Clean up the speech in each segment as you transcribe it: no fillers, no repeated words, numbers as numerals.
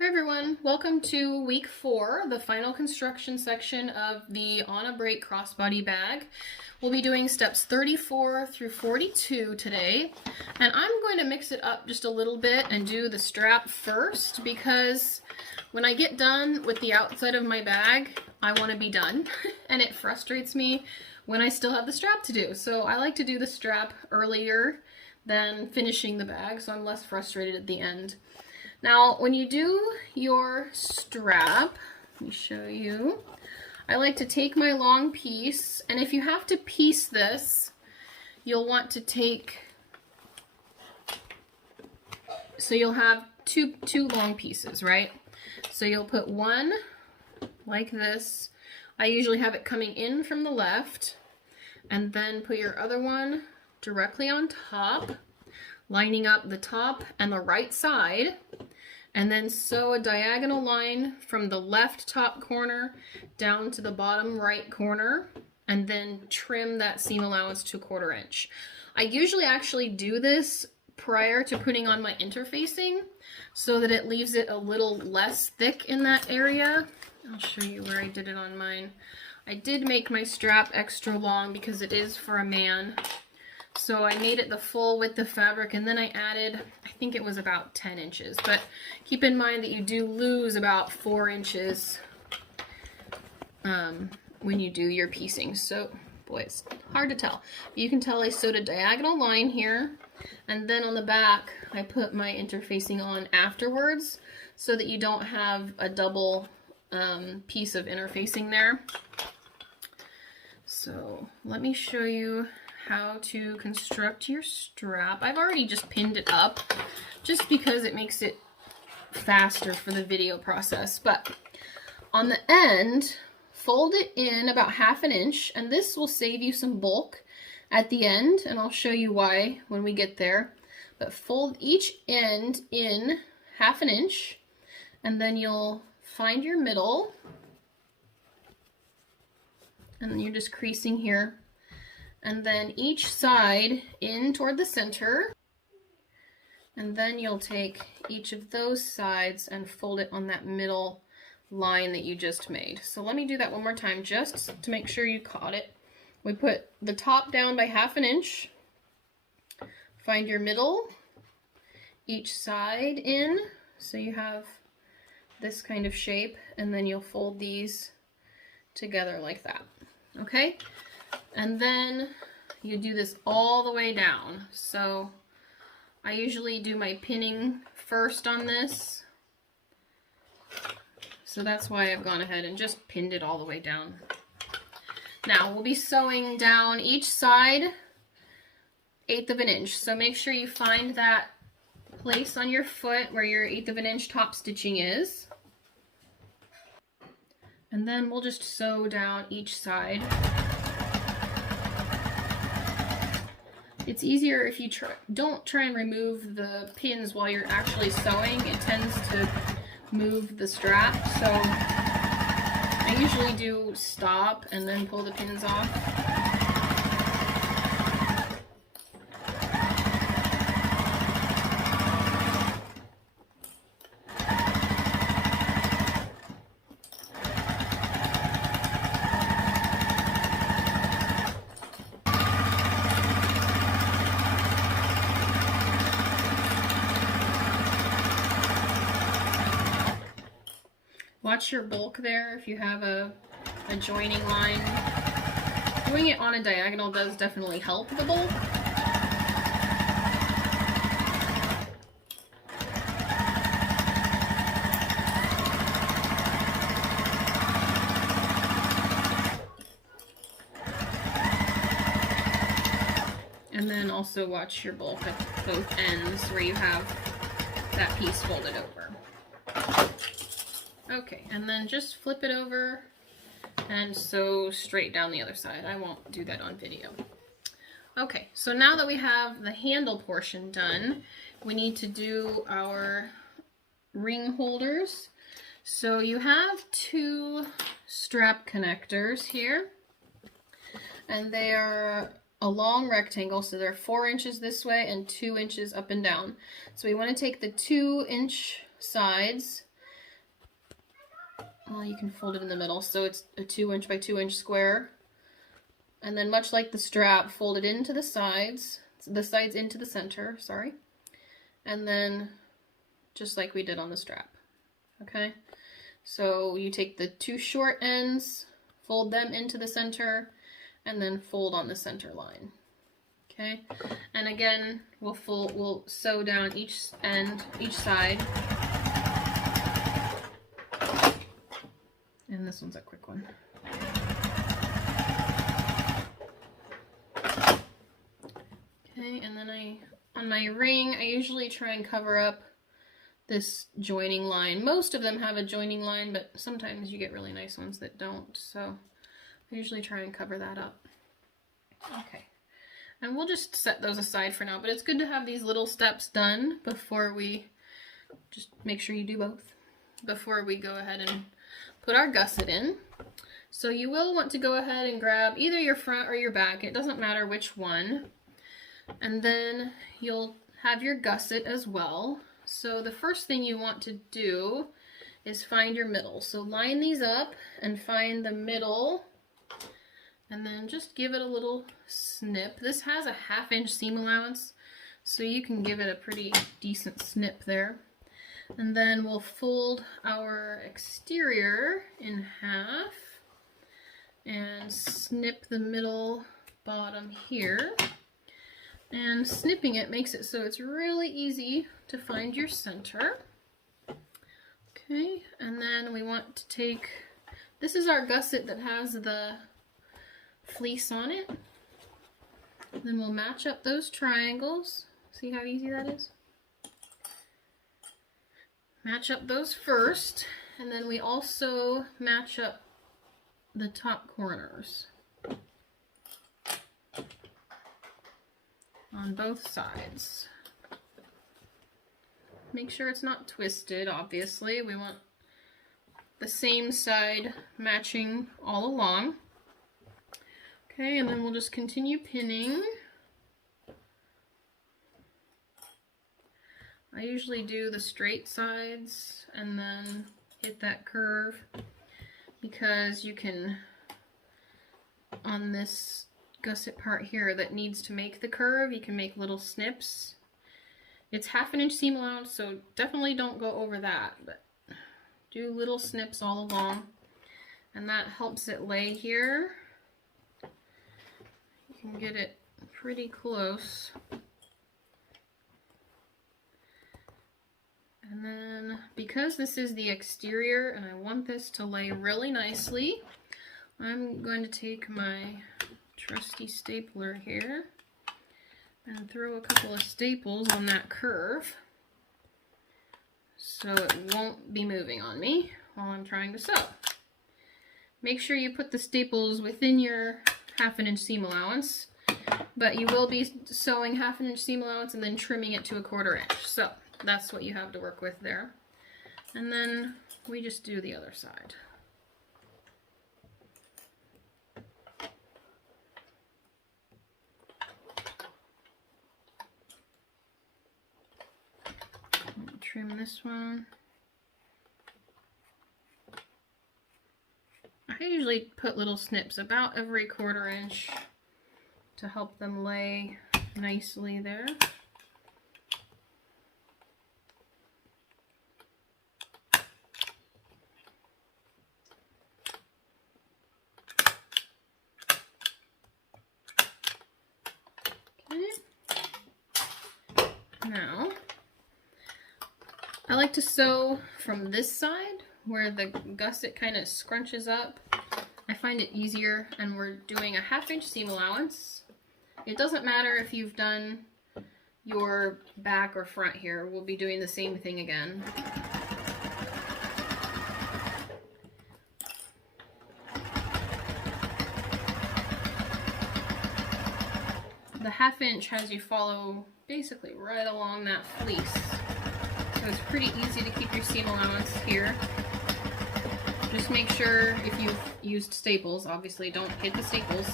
Hi everyone, welcome to week 4, the final construction section of the On a Break crossbody bag. We'll be doing steps 34 through 42 today, and I'm going to mix it up just a little bit and do the strap first because when I get done with the outside of my bag, I want to be done, and it frustrates me when I still have the strap to do. So I like to do the strap earlier than finishing the bag, so I'm less frustrated at the end. Now, when you do your strap, let me show you, I like to take my long piece, and if you have to piece this, you'll want to take, so you'll have two long pieces, right? So you'll put one like this. I usually have it coming in from the left, and then put your other one directly on top, lining up the top and the right side, and then sew a diagonal line from the left top corner down to the bottom right corner, and then trim that seam allowance to 1/4 inch. I usually actually do this prior to putting on my interfacing so that it leaves it a little less thick in that area. I'll show you where I did it on mine. I did make my strap extra long because it is for a man. So I made it the full width of fabric, and then I added, I think it was about 10 inches. But keep in mind that you do lose about 4 inches when you do your piecing. So, boy, it's hard to tell. You can tell I sewed a diagonal line here, and then on the back I put my interfacing on afterwards so that you don't have a double piece of interfacing there. So let me show you how to construct your strap. I've already just pinned it up just because it makes it faster for the video process. But on the end, fold it in about 1/2 inch, and this will save you some bulk at the end, and I'll show you why when we get there. But fold each end in 1/2 inch, and then you'll find your middle, and then you're just creasing here. And then each side in toward the center, and then you'll take each of those sides and fold it on that middle line that you just made. So let me do that one more time just to make sure you caught it. We put the top down by 1/2 inch, find your middle, each side in, so you have this kind of shape, and then you'll fold these together like that, okay? And then you do this all the way down. So I usually do my pinning first on this. So that's why I've gone ahead and just pinned it all the way down. Now we'll be sewing down each side 1/8 inch. So make sure you find that place on your foot where your 1/8 inch top stitching is. And then we'll just sew down each side. It's easier if you don't try and remove the pins while you're actually sewing. It tends to move the strap. So I usually do stop and then pull the pins off. Watch your bulk there if you have a joining line. Doing it on a diagonal does definitely help the bulk. And then also watch your bulk at both ends where you have that piece folded over. Okay, and then just flip it over and sew straight down the other side. I won't do that on video. Okay, so now that we have the handle portion done, we need to do our ring holders. So you have 2 strap connectors here, and they are a long rectangle, so they're 4 inches this way and 2 inches up and down. So we want to take the 2 inch sides well, you can fold it in the middle, so it's a 2" by 2" square. And then much like the strap, fold it into the sides into the center, sorry. And then just like we did on the strap, okay? So you take the 2 short ends, fold them into the center, and then fold on the center line, okay? And again, we'll sew down each side. And this one's a quick one. Okay, and then on my ring, I usually try and cover up this joining line. Most of them have a joining line, but sometimes you get really nice ones that don't, so I usually try and cover that up. Okay, and we'll just set those aside for now, but it's good to have these little steps done before we, just make sure you do both, before we go ahead and put our gusset in. So you will want to go ahead and grab either your front or your back, it doesn't matter which one, and then you'll have your gusset as well. So the first thing you want to do is find your middle. So line these up and find the middle, and then just give it a little snip. This has a 1/2" seam allowance, so you can give it a pretty decent snip there. And then we'll fold our exterior in half and snip the middle bottom here. And snipping it makes it so it's really easy to find your center. Okay, and then we want to take, this is our gusset that has the fleece on it. Then we'll match up those triangles. See how easy that is? Match up those first, and then we also match up the top corners on both sides. Make sure it's not twisted, obviously. We want the same side matching all along. Okay, and then we'll just continue pinning. I usually do the straight sides and then hit that curve, because you can, on this gusset part here that needs to make the curve, you can make little snips. It's 1/2" seam allowance, so definitely don't go over that, but do little snips all along, and that helps it lay here. You can get it pretty close. And then, because this is the exterior and I want this to lay really nicely, I'm going to take my trusty stapler here and throw a couple of staples on that curve so it won't be moving on me while I'm trying to sew. Make sure you put the staples within your 1/2" seam allowance, but you will be sewing 1/2" seam allowance and then trimming it to 1/4 inch. So that's what you have to work with there. And then we just do the other side. Trim this one. I usually put little snips about every 1/4 inch to help them lay nicely there. Now, I like to sew from this side where the gusset kind of scrunches up. I find it easier, and we're doing a 1/2" seam allowance. It doesn't matter if you've done your back or front here, we'll be doing the same thing again. The 1/2 inch has you follow basically right along that fleece. So it's pretty easy to keep your seam allowance here. Just make sure if you've used staples, obviously don't hit the staples.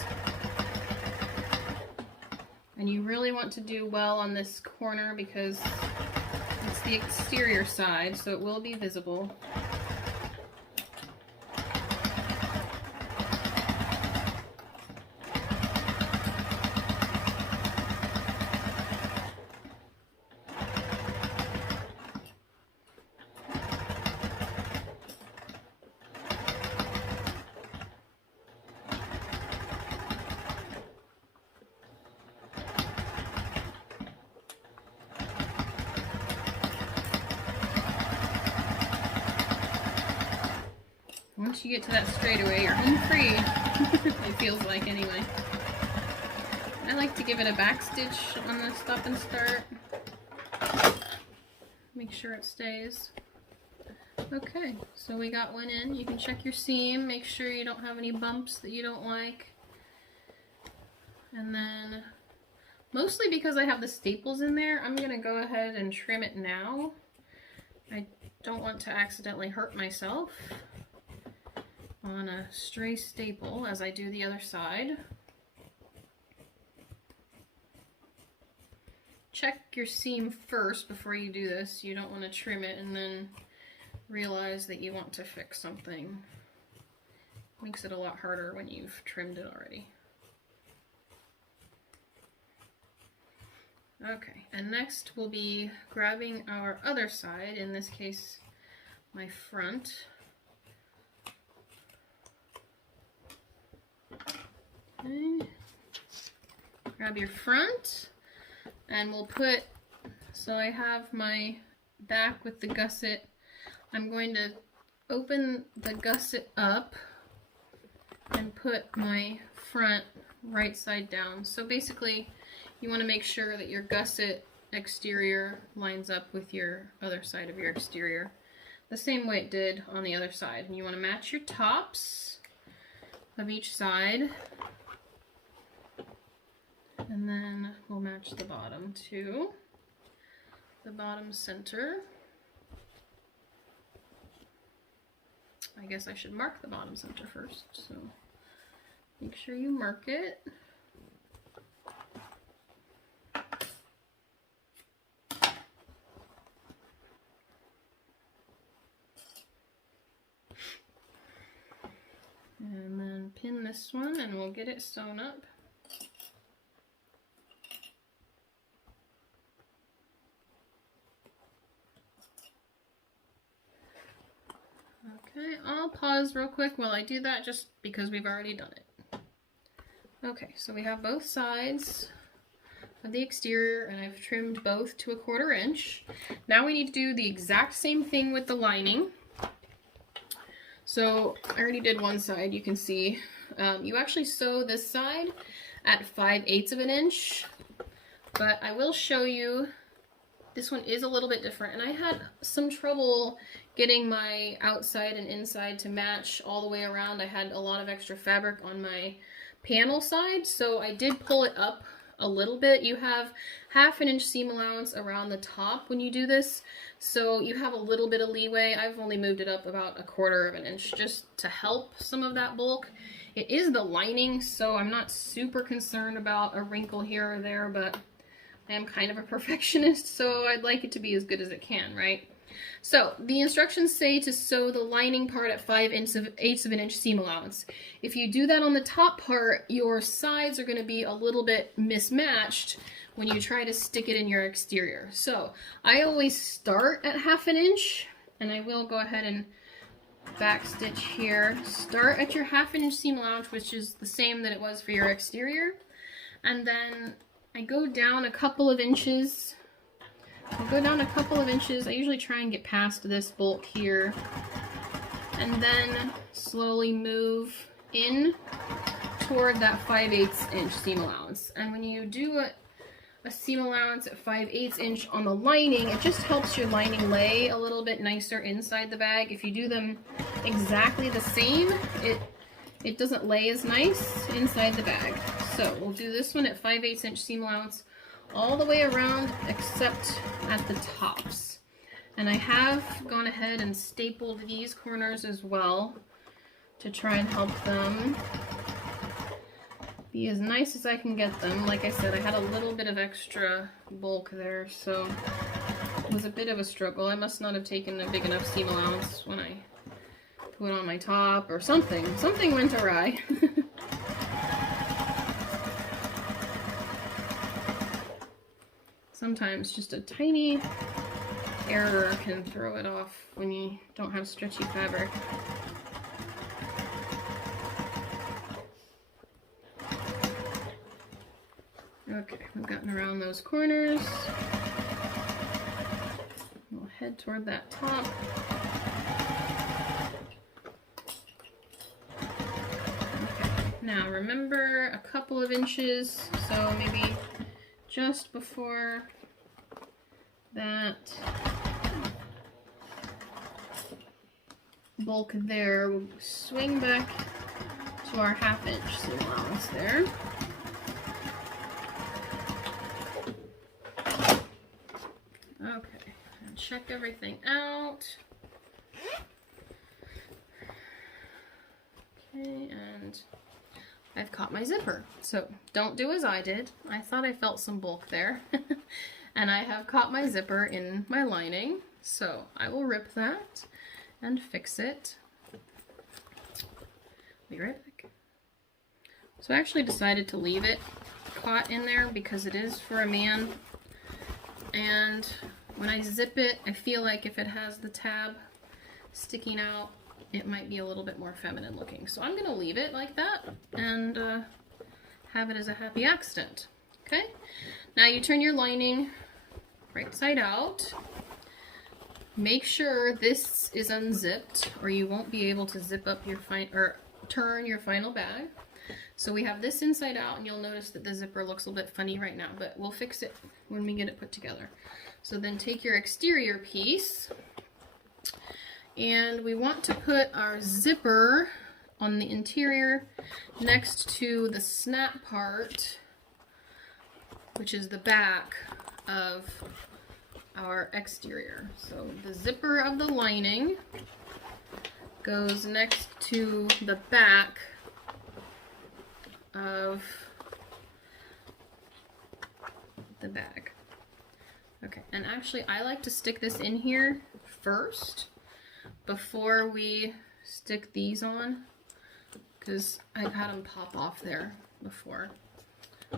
And you really want to do well on this corner because it's the exterior side, so it will be visible. once you get to that straightaway, you're home free. It feels like, anyway. I like to give it a back stitch on the stop and start. Make sure it stays. Okay, so we got one in. You can check your seam, make sure you don't have any bumps that you don't like. And then, mostly because I have the staples in there, I'm going to go ahead and trim it now. I don't want to accidentally hurt myself on a stray staple as I do the other side. Check your seam first before you do this. You don't want to trim it and then realize that you want to fix something. Makes it a lot harder when you've trimmed it already. Okay, and next we'll be grabbing our other side, in this case my front. Okay. Grab your front, and we'll put, so I have my back with the gusset. I'm going to open the gusset up and put my front right side down. So basically, you want to make sure that your gusset exterior lines up with your other side of your exterior, the same way it did on the other side. And you want to match your tops of each side, and then we'll match the bottom too, the bottom center. I guess I should mark the bottom center first, so make sure you mark it. And then pin this one and we'll get it sewn up. Okay, I'll pause real quick while I do that just because we've already done it. Okay, so we have both sides of the exterior and I've trimmed both to 1/4 inch. Now we need to do the exact same thing with the lining. So I already did one side, you can see. You actually sew this side at 5/8 of an inch, but I will show you, this one is a little bit different, and I had some trouble getting my outside and inside to match all the way around. I had a lot of extra fabric on my panel side, so I did pull it up a little bit. You have 1/2 inch seam allowance around the top when you do this, so you have a little bit of leeway. I've only moved it up about 1/4 inch just to help some of that bulk. It is the lining, so I'm not super concerned about a wrinkle here or there, but I am kind of a perfectionist, so I'd like it to be as good as it can, right? So the instructions say to sew the lining part at 5/8 of an inch seam allowance. If you do that on the top part, your sides are going to be a little bit mismatched when you try to stick it in your exterior. So I always start at 1/2 inch, and I will go ahead and back stitch here. Start at your 1/2 inch seam allowance, which is the same that it was for your exterior, and then I go down a couple of inches. I'll go down a couple of inches. I usually try and get past this bulk here, and then slowly move in toward that 5/8 inch seam allowance. And when you do a seam allowance at 5/8 inch on the lining, it just helps your lining lay a little bit nicer inside the bag. If you do them exactly the same, it doesn't lay as nice inside the bag. So we'll do this one at 5/8 inch seam allowance all the way around except at the tops. And I have gone ahead and stapled these corners as well to try and help them be as nice as I can get them. Like I said, I had a little bit of extra bulk there, so it was a bit of a struggle. I must not have taken a big enough seam allowance when I put on my top or something. Something went awry. Sometimes just a tiny error can throw it off when you don't have stretchy fabric. Okay, we've gotten around those corners. We'll head toward that top. Now remember a couple of inches, so maybe just before that bulk there, we'll swing back to our 1/2 inch seam allowance there. Okay, and check everything out. Okay, and I've caught my zipper. So don't do as I did. I thought I felt some bulk there. And I have caught my zipper in my lining. So I will rip that and fix it. Be right back. So I actually decided to leave it caught in there because it is for a man. And when I zip it, I feel like if it has the tab sticking out, it might be a little bit more feminine looking. So I'm gonna leave it like that and have it as a happy accident. Okay, now you turn your lining right side out. Make sure this is unzipped or you won't be able to zip up your turn your final bag. So we have this inside out, and you'll notice that the zipper looks a little bit funny right now, but we'll fix it when we get it put together. So then take your exterior piece, and we want to put our zipper on the interior next to the snap part, which is the back of our exterior. So the zipper of the lining goes next to the back of the bag. Okay, and actually I like to stick this in here first before we stick these on, because I've had them pop off there before.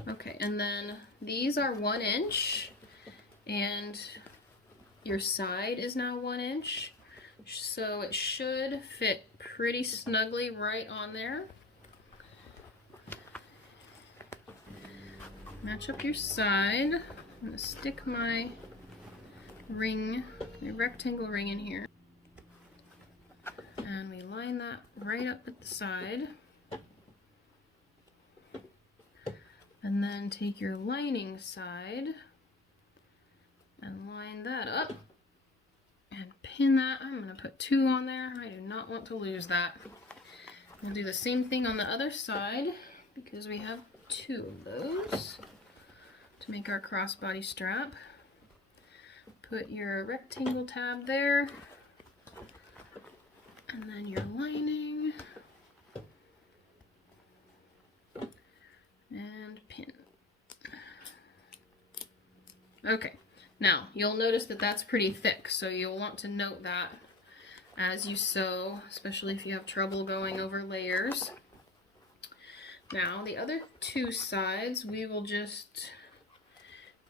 Okay, and then these are 1 inch, and your side is now 1 inch, so it should fit pretty snugly right on there. Match up your side. I'm going to stick my ring, my rectangle ring in here. And we line that right up at the side. And then take your lining side and line that up and pin that. I'm going to put 2 on there. I do not want to lose that. We'll do the same thing on the other side because we have 2 of those to make our crossbody strap. Put your rectangle tab there, and then your lining, and pin. Okay, now you'll notice that that's pretty thick, so you'll want to note that as you sew, especially if you have trouble going over layers. Now the other 2 sides, we will just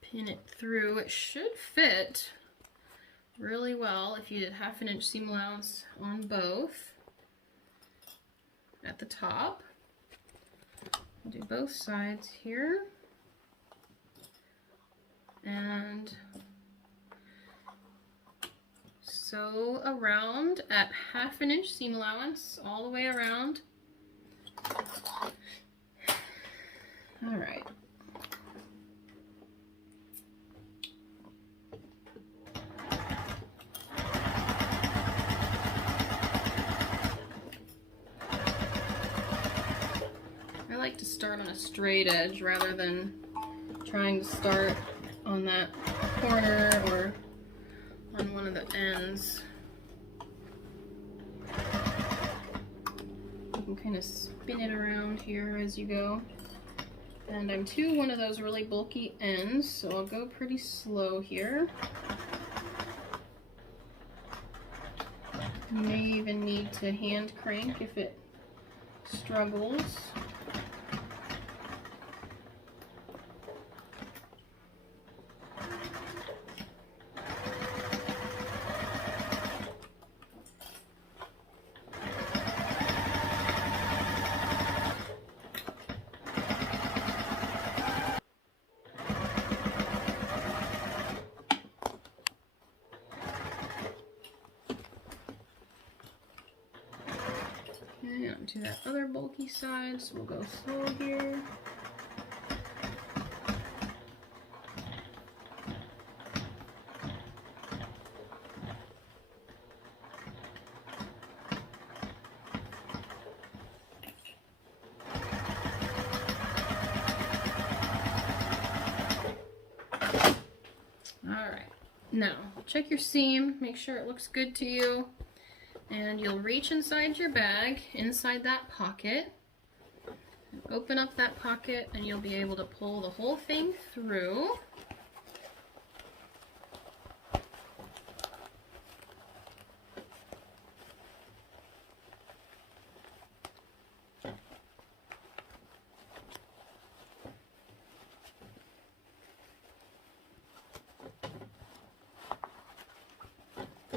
pin it through. It should fit really well if you did 1/2 inch seam allowance on both at the top. I'll do both sides here and sew around at 1/2 inch seam allowance all the way around. All right. I like to start on a straight edge rather than trying to start on that corner or on one of the ends. You can kind of spin it around here as you go. And I'm to one of those really bulky ends, so I'll go pretty slow here. You may even need to hand crank if it struggles. onto that other bulky side, so we'll go slow here. Alright, now check your seam, make sure it looks good to you, and you'll reach inside your bag, inside that pocket, open up that pocket, and you'll be able to pull the whole thing through.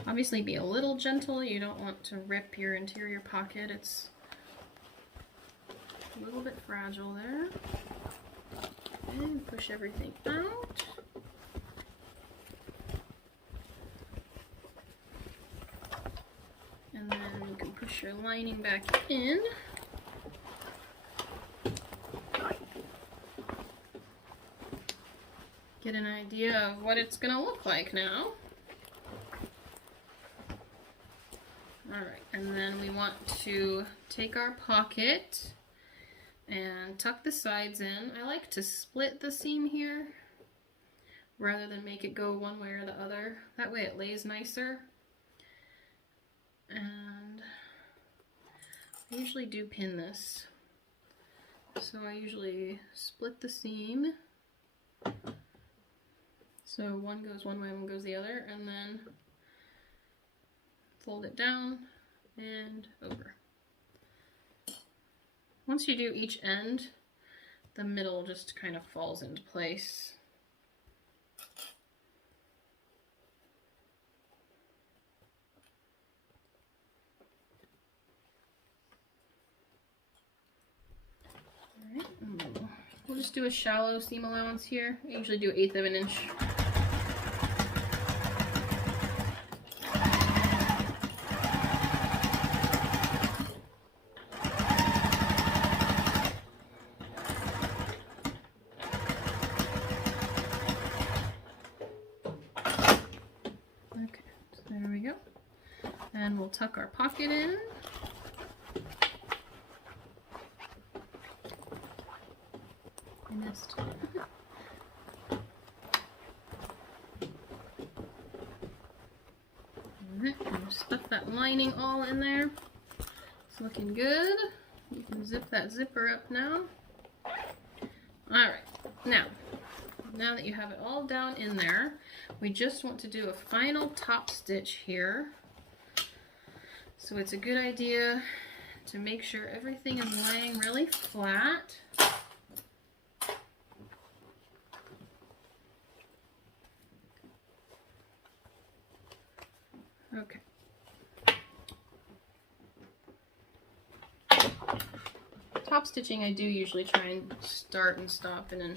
Obviously be a little gentle, you don't want to rip your interior pocket, it's a little bit fragile there. And push everything out. And then you can push your lining back in. Get an idea of what it's going to look like now. Alright, and then we want to take our pocket and tuck the sides in. I like to split the seam here rather than make it go one way or the other. That way it lays nicer. And I usually do pin this. So I usually split the seam. So one goes one way, one goes the other, and then fold it down and over. Once you do each end, the middle just kind of falls into place. Alright, we'll just do a shallow seam allowance here. I usually do 1/8 of an inch. And we'll tuck our pocket in. I missed. Alright, and stuff that lining all in there. It's looking good. You can zip that zipper up now. Alright, now that you have it all down in there, we just want to do a final top stitch here. So it's a good idea to make sure everything is laying really flat. Okay. Top stitching, I do usually try and start and stop in an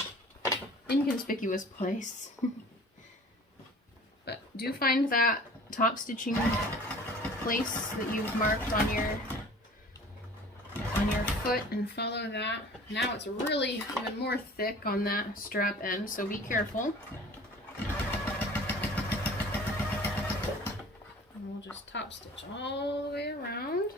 inconspicuous place. But do find that top stitching place that you've marked on your foot and follow that. Now it's really even more thick on that strap end, so be careful. And we'll just top stitch all the way around.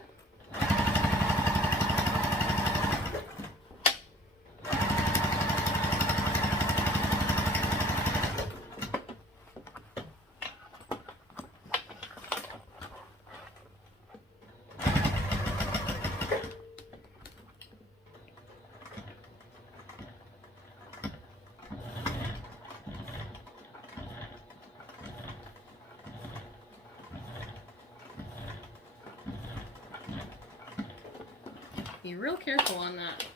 Be real careful on that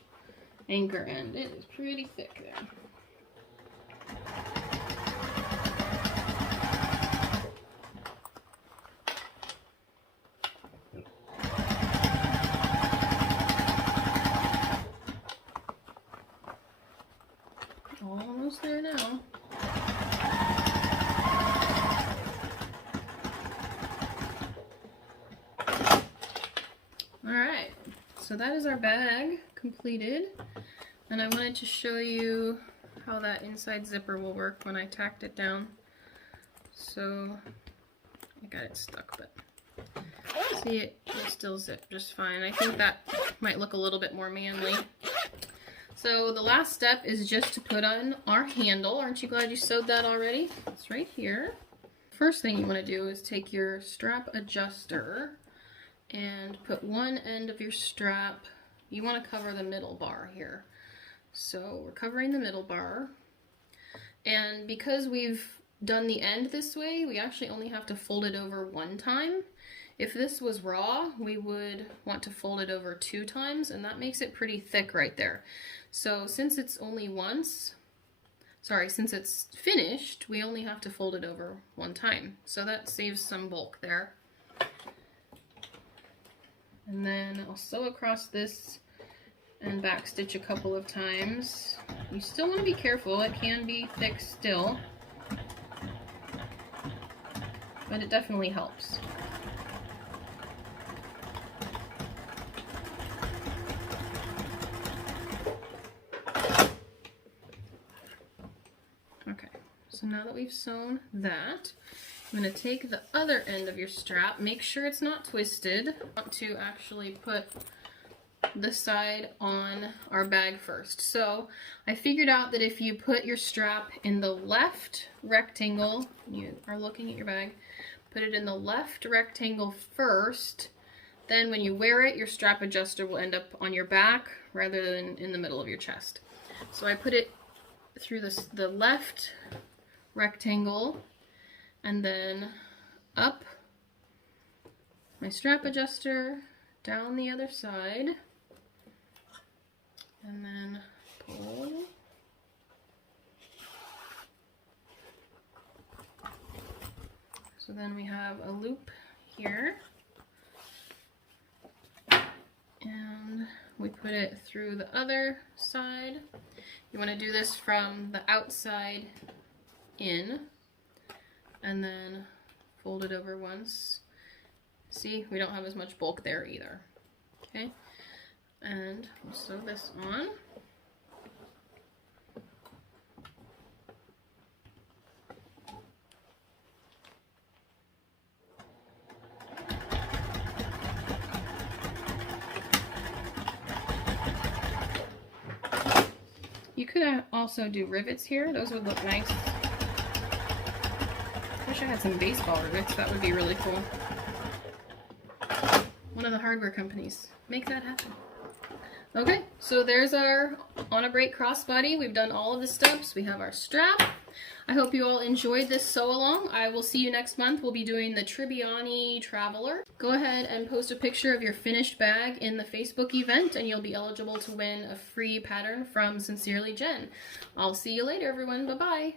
anchor end. It is pretty thick there. Almost there now. Alright, So that is our bag completed. And I wanted to show you how that inside zipper will work when I tacked it down. So I got it stuck, but see, it will still zip just fine. I think that might look a little bit more manly. So the last step is just to put on our handle. Aren't you glad you sewed that already? It's right here. First thing you want to do is take your strap adjuster and put one end of your strap. You want to cover the middle bar here. So we're covering the middle bar. And because we've done the end this way, we actually only have to fold it over one time. If this was raw, we would want to fold it over 2 times, and that makes it pretty thick right there. So since it's only since it's finished, we only have to fold it over 1 time. So that saves some bulk there. And then I'll sew across this and back stitch a couple of times. You still want to be careful, it can be thick still, but it definitely helps. Okay, so now that we've sewn that, I'm going to take the other end of your strap, make sure it's not twisted. I want to actually put the side on our bag first. So I figured out that if you put your strap in the left rectangle, you are looking at your bag, put it in the left rectangle first, then when you wear it, your strap adjuster will end up on your back rather than in the middle of your chest. So I put it through the left rectangle and then up my strap adjuster, down the other side, and then pull. So then we have a loop here, and we put it through the other side. You want to do this from the outside in, and then fold it over once. See, we don't have as much bulk there either. Okay, and we'll sew this on. You could also do rivets here. Those would look nice. Wish I had some baseball rivets. That would be really cool. One of the hardware companies. Make that happen. Okay, so there's our On a Break crossbody. We've done all of the steps. We have our strap. I hope you all enjoyed this sew along. I will see you next month. We'll be doing the Tribbiani Traveler. Go ahead and post a picture of your finished bag in the Facebook event and you'll be eligible to win a free pattern from Sincerely Jen. I'll see you later, everyone. Bye-bye.